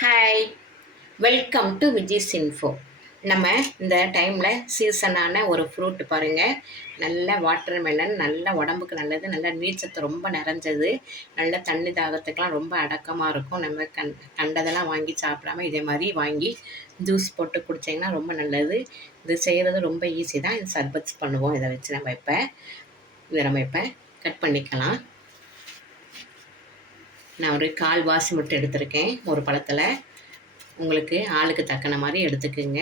Hi, welcome to Viji's info. நம்ம இந்த டைமில் சீசனான ஒரு ஃப்ரூட் பாருங்கள். நல்ல வாட்டர் மெலன், நல்ல உடம்புக்கு நல்லது, நல்ல நீர்ச்சத்து ரொம்ப நிறைஞ்சது, நல்ல தண்ணி தாகத்துக்கெலாம் ரொம்ப அடக்கமாக இருக்கும். நம்ம கண்டதெல்லாம் வாங்கி சாப்பிடாம இதே மாதிரி வாங்கி ஜூஸ் போட்டு குடிச்சிங்கன்னா ரொம்ப நல்லது. இது செய்கிறது ரொம்ப ஈஸி தான். இது சர்பத்ஸ் பண்ணுவோம். இதை வச்சு நம்ம இப்போ கட் பண்ணிக்கலாம். நான் ஒரு கால்வாசி மட்டும் எடுத்திருக்கேன் ஒரு பழத்தில். உங்களுக்கு ஆளுக்கு தக்கன மாதிரி எடுத்துக்குங்க.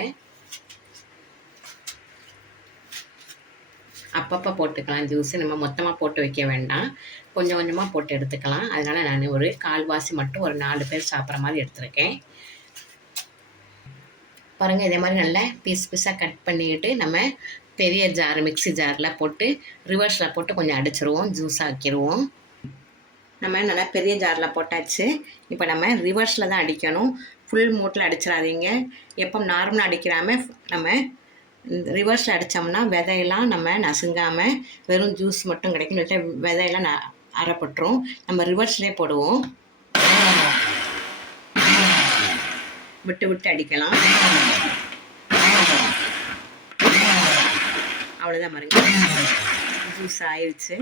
அப்பப்போ போட்டுக்கலாம் ஜூஸு. நம்ம மொத்தமாக போட்டு வைக்க வேண்டாம், கொஞ்சம் கொஞ்சமாக போட்டு எடுத்துக்கலாம். அதனால் நான் ஒரு கால்வாசி மட்டும் ஒரு 4 பேர் சாப்பிட்ற மாதிரி எடுத்துருக்கேன். பாருங்கள், இதே மாதிரி நல்லா பீஸாக கட் பண்ணிக்கிட்டு நம்ம பெரிய ஜார், மிக்ஸி ஜாரில் போட்டு ரிவர்ஸில் போட்டு கொஞ்சம் அடிச்சிருவோம், ஜூஸ் ஆக்கிடுவோம். நம்ம நல்லா பெரிய ஜாரில் போட்டாச்சு. இப்போ நம்ம ரிவர்ஸில் தான் அடிக்கணும், ஃபுல் மூட்டில் அடிச்சிடாதீங்க. எப்போ நார்மலாக அடிக்கிறாமல் நம்ம ரிவர்ஸில் அடித்தோம்னா விதையெல்லாம் நம்ம நசுங்காமல் வெறும் ஜூஸ் மட்டும் கிடைக்கும், இல்லாட்டா விதையெல்லாம் அரைப்பட்டுரும். நம்ம ரிவர்ஸ்லேயே போடுவோம், விட்டு விட்டு அடிக்கலாம். அவ்வளோதான் பாருங்க, ஜூஸ் ஆயிடுச்சு.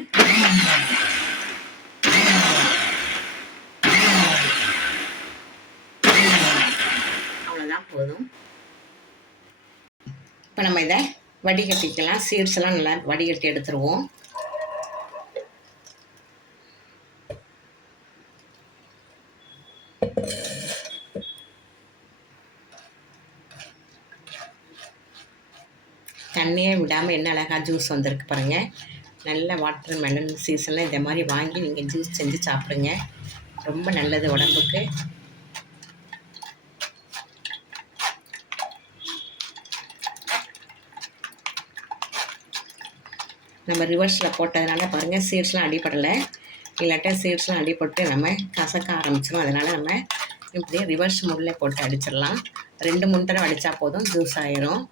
அவ்வளோதான், போதும். இப்போ நம்ம இதை வடிகட்டிக்கலாம். சீட்ஸ் எல்லாம் நல்லா வடிகட்டி எடுத்துருவோம். தண்ணியே விடாமல் என்ன அழகாக ஜூஸ் வந்திருக்கு பாருங்கள். நல்ல வாட்டர் மெலன் சீசனில் இந்த மாதிரி வாங்கி நீங்கள் ஜூஸ் செஞ்சு சாப்பிடுங்க, ரொம்ப நல்லது உடம்புக்கு. நம்ம ரிவர்ஸில் போட்டதுனால பாருங்கள், சீட்ஸ்லாம் அடிப்படலை. இல்லாட்டா சீட்ஸ்லாம் அடிப்பட்டு நம்ம கசக்க ஆரம்பிச்சிடும். அதனால் நம்ம இப்படியே ரிவர்ஸ் முள்ளில் போட்டு அடிச்சிடலாம். 2-3 தடவை அடித்தா போதும், ஜூஸ் ஆயிரும்.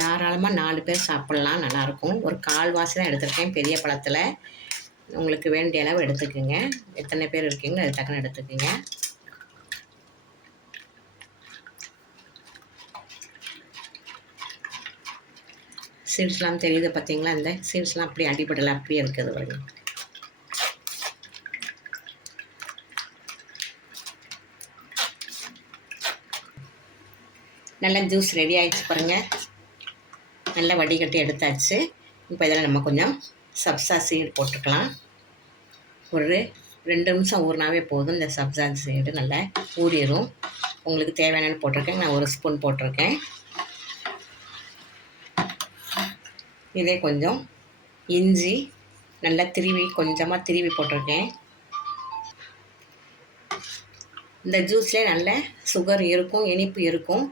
தாராளமாக 4 பேர் சாப்பிட்லாம், நல்லாயிருக்கும். ஒரு கால்வாசி தான் எடுத்துருக்கேன் பெரிய பழத்தில். உங்களுக்கு வேண்டிய அளவு எடுத்துக்கோங்க. எத்தனை பேர் இருக்கீங்களோ அது தக்கன எடுத்துக்கோங்க. சீட்ஸ்லாம் தெரியுது பார்த்தீங்களா? இந்த சீட்ஸ்லாம் அப்படியே அடிபடலை, அப்படியே இருக்குது பாருங்க. நல்லா ஜூஸ் ரெடி ஆகிடுச்சு பாருங்கள். நல்லா வடிகட்டி எடுத்தாச்சு. இப்போ இதில் நம்ம கொஞ்சம் சப்ஸா சீடு போட்டுக்கலாம். ஒரு 2 நிமிஷம் ஊறினாவே போதும். இந்த சப்ஸா சீடு நல்லா ஊறிடும். உங்களுக்கு தேவையானு போட்டிருக்கேன். நான் 1 ஸ்பூன் போட்டிருக்கேன். இதே கொஞ்சம் இஞ்சி நல்லா கொஞ்சமாக திருவி போட்டிருக்கேன். இந்த ஜூஸ்லேயே நல்ல சுகர் இருக்கும், இனிப்பு இருக்கும்.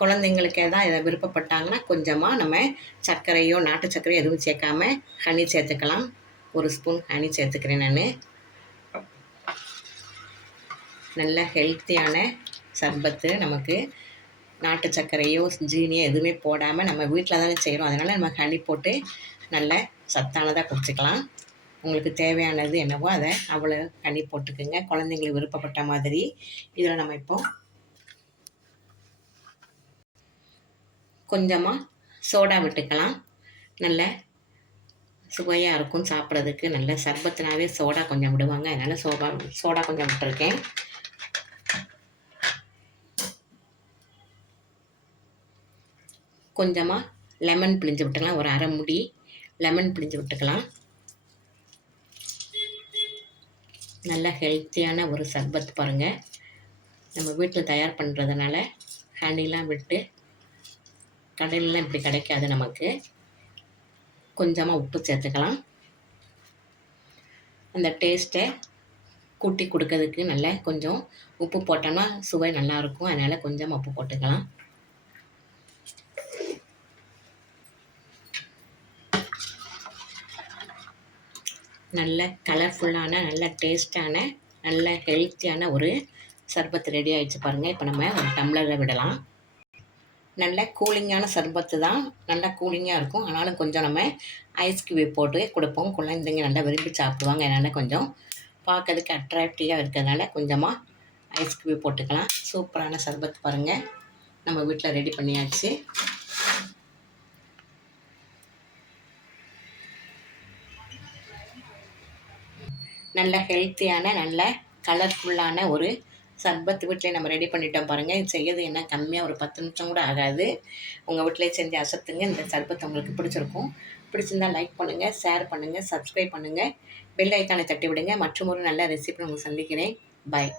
குழந்தைங்களுக்கு எதாவது இதை விருப்பப்பட்டாங்கன்னா கொஞ்சமாக நம்ம சர்க்கரையோ நாட்டு சர்க்கரையோ எதுவும் சேர்க்காம ஹனி சேர்த்துக்கலாம். 1 ஸ்பூன் ஹனி சேர்த்துக்கிறேன் நான். நல்ல ஹெல்த்தியான சர்பத்து. நமக்கு நாட்டு சர்க்கரையோ ஜீனியோ எதுவுமே போடாமல் நம்ம வீட்டில் தானே செய்கிறோம், அதனால் நம்ம ஹனி போட்டு நல்ல சத்தானதாக குடிச்சிக்கலாம். உங்களுக்கு தேவையானது என்னவோ அதை அவ்வளோ ஹனி போட்டுக்குங்க, குழந்தைங்களுக்கு விருப்பப்பட்ட மாதிரி. இதில் நம்ம இப்போ கொஞ்சமாக சோடா விட்டுக்கலாம். நல்ல சுவையாக இருக்கும் சாப்பிட்றதுக்கு. நல்ல சர்பத்துனாவே சோடா கொஞ்சம் விடுவாங்க, அதனால் சோடா கொஞ்சம் விட்டுருக்கேன். கொஞ்சமாக லெமன் பிழிஞ்சு விட்டுக்கலாம், ஒரு அரை முடி லெமன் பிழிஞ்சு விட்டுக்கலாம். நல்ல ஹெல்த்தியான ஒரு சர்பத் பாருங்கள். நம்ம வீட்டில் தயார் பண்ணுறதுனால ஹனிலாம் விட்டு, கடையிலலாம் இப்படி கிடைக்காது நமக்கு. கொஞ்சமாக உப்பு சேர்த்துக்கலாம். அந்த டேஸ்ட்டை கூட்டி கொடுக்கறதுக்கு நல்ல கொஞ்சம் உப்பு போட்டோம்னா சுவை நல்லாயிருக்கும், அதனால் கொஞ்சமாக உப்பு போட்டுக்கலாம். நல்ல கலர்ஃபுல்லான, நல்ல டேஸ்ட்டான, நல்ல ஹெல்த்தியான ஒரு சர்பத் ரெடி ஆகிடுச்சு பாருங்கள். இப்போ நம்ம ஒரு டம்ளரில் விடலாம். நல்ல கூலிங்கான சர்பத்து தான், நல்லா கூலிங்காக இருக்கும். ஆனாலும் கொஞ்சம் நம்ம ஐஸ் கியூப் போட்டு கொடுப்போம். குழந்தைங்க நல்லா விரும்பி சாப்பிடுவாங்க. அதனால் கொஞ்சம் பார்க்கறதுக்கு அட்ராக்டிவாக இருக்கிறதுனால கொஞ்சமாக ஐஸ் கியூப் போட்டுக்கலாம். சூப்பரான சர்பத் பாருங்கள், நம்ம வீட்டில் ரெடி பண்ணியாச்சு. நல்ல ஹெல்த்தியான, நல்ல கலர்ஃபுல்லான ஒரு சர்பத் வீட்டில் நம்ம ரெடி பண்ணிட்டோம் பாருங்கள். இது செய்யறது என்ன கம்மியாக ஒரு 10 நிமிஷம் கூட ஆகாது. உங்கள் வீட்டிலே செஞ்சு அசத்துங்க. இந்த சர்பத் உங்களுக்கு பிடிச்சிருக்கும். பிடிச்சிருந்தால் லைக் பண்ணுங்கள், ஷேர் பண்ணுங்கள், சப்ஸ்கிரைப் பண்ணுங்கள், பெல் ஐக்கானை தட்டி விடுங்க. மற்றும் ஒரு நல்ல ரெசிபி உங்களை சந்திக்கிறேன். பாய்.